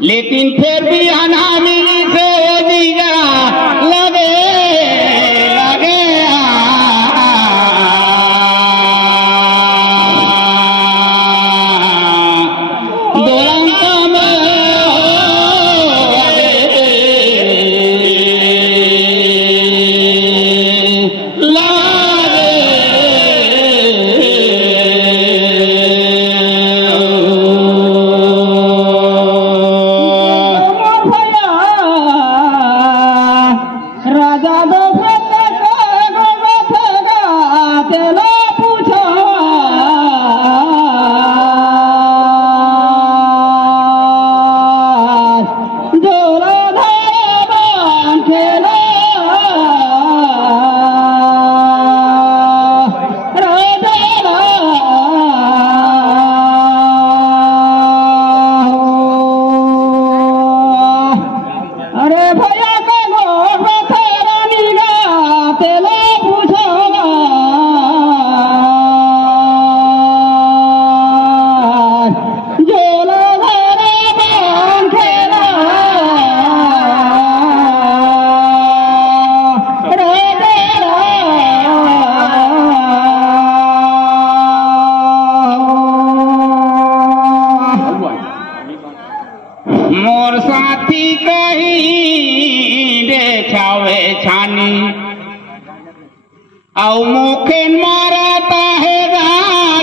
लेकिन फिर भी अनामी से जीजा लगे लगे मोर साथी कहीं देखावे छानी औ मुखेन मारता है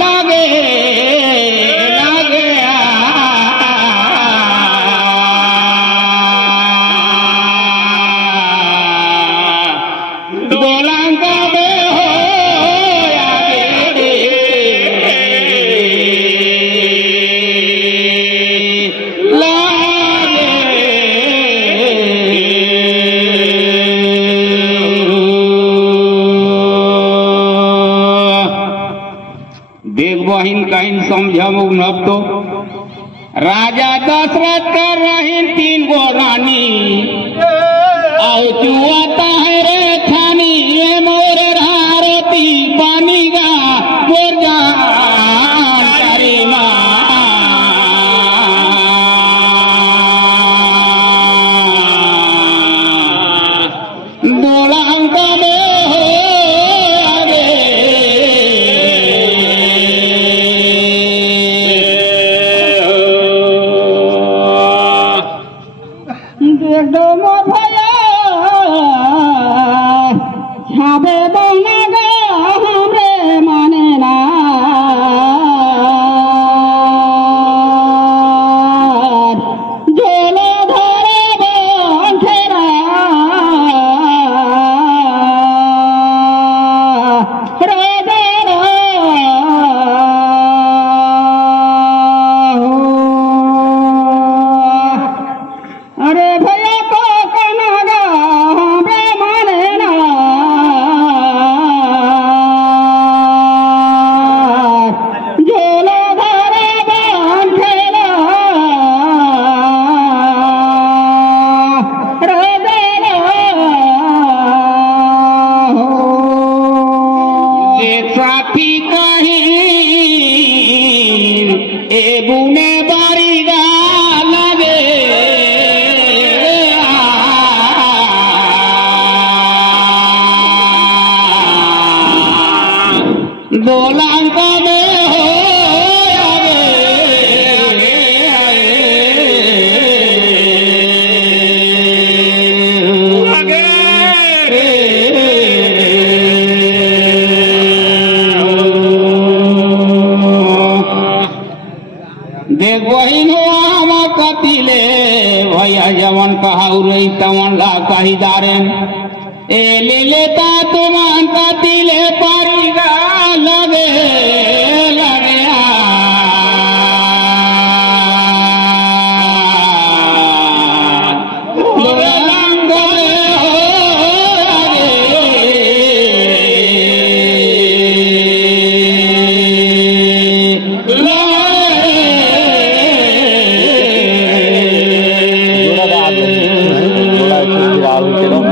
लगे लगे दोलंग बे हो देख बहिन कहीं समझम अब तो राजा दशरथ कर रही 3 गो रानी और चुआता है रे थानी ये मोर रारती पानी गा मोर जान तारी माँ दोलंग में हो छाबे बना गा हमरे माने ना जोलो धरे बंखेरा अरे भैया को कनागा हमरे माने ना जोलो धरे बंखेरा एक साथी कहीं ए बुने बारी गा लगे दोलंग में हो देख बहिन हो कतिले भैया जवन कहा रही तवन ला कही दारेन ए ले लेता तुमान कतिले परिगा लगे लगे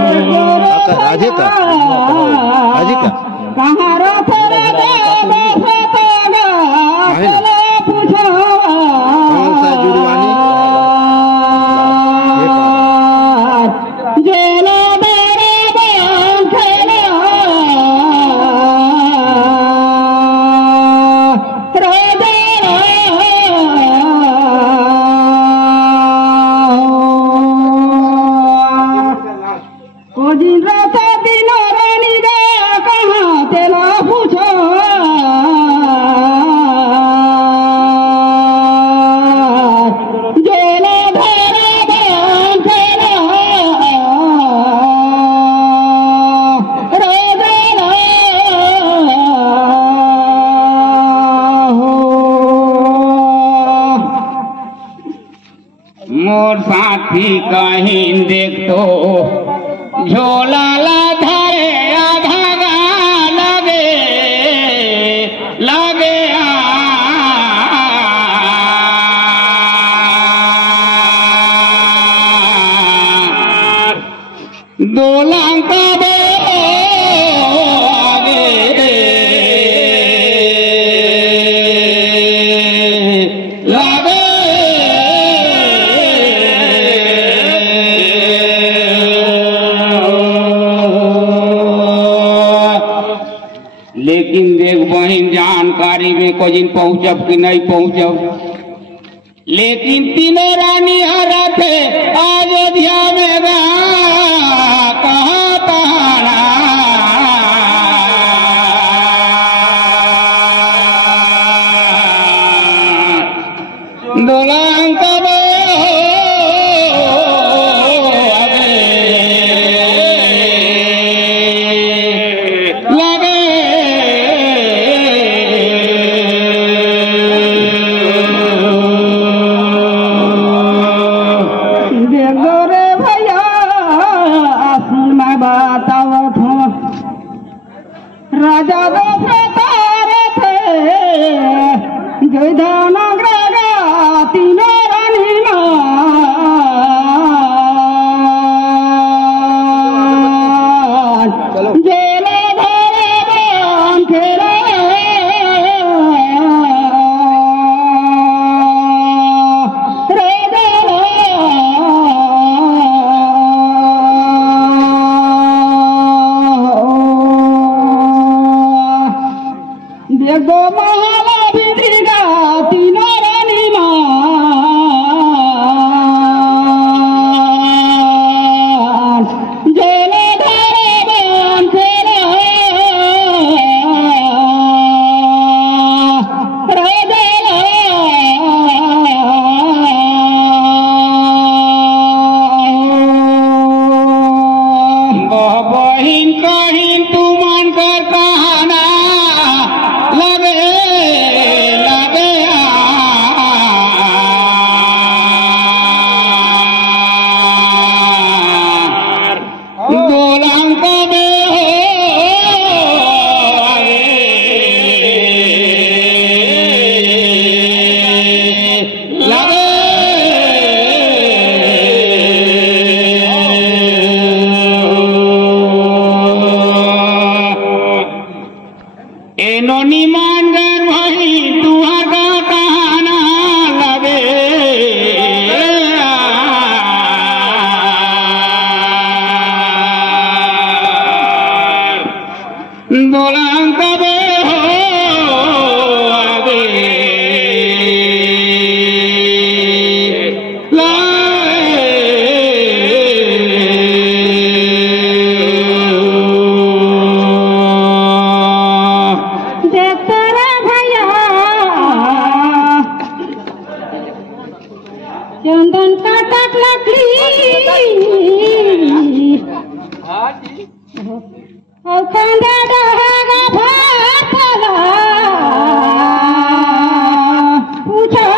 राजे का राजे का कौन सा जुड़वानी मोर साथी कहीं देख तो झोला ला धारे आधा लगे लगे दोलांका लेकिन देख बहन जानकारी में को दिन पहुंचब कि नहीं पहुंचब लेकिन तीनों रानी हरा थे अयोध्या में कहाँ तहाना दोलांक राजा दशरथ थे जयधान ग्रगा तीनों रानी जेले भगवान खेले गो महाला बिद्रिगा तीनों रानी जेले धारे बन खेला बहिन कहीं तू मन कर कहाना एनोनी मानगर वही तुहरा कहाना लगे दोलांक चंदन का टक लकड़ी और कांदा डहागा भातला पूछा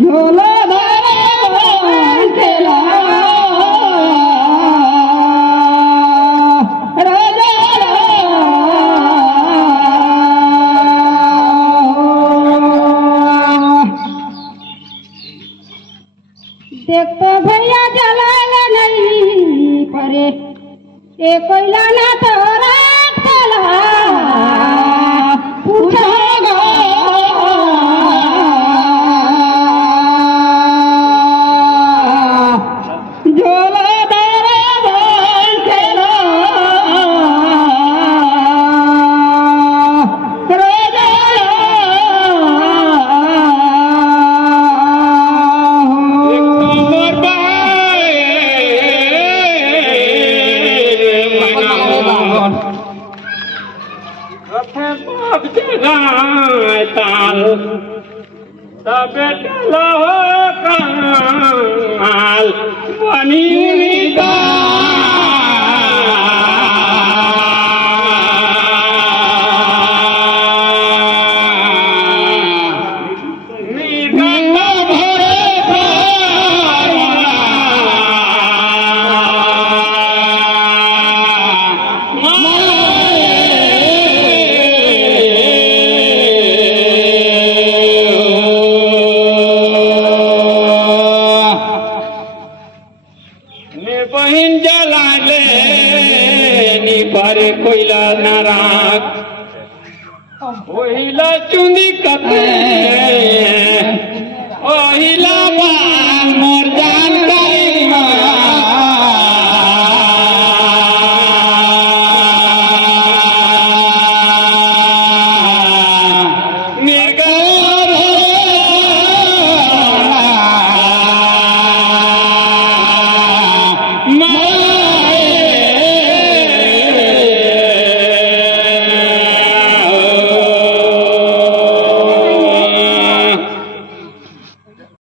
झोला धारे खेला देखते भैया जलाल नहीं परे ए कोयला ना तो रात चला पूछेगा झोला धारे बन खेला ताल तबे चलो काल बनी लचुंदी कते ओही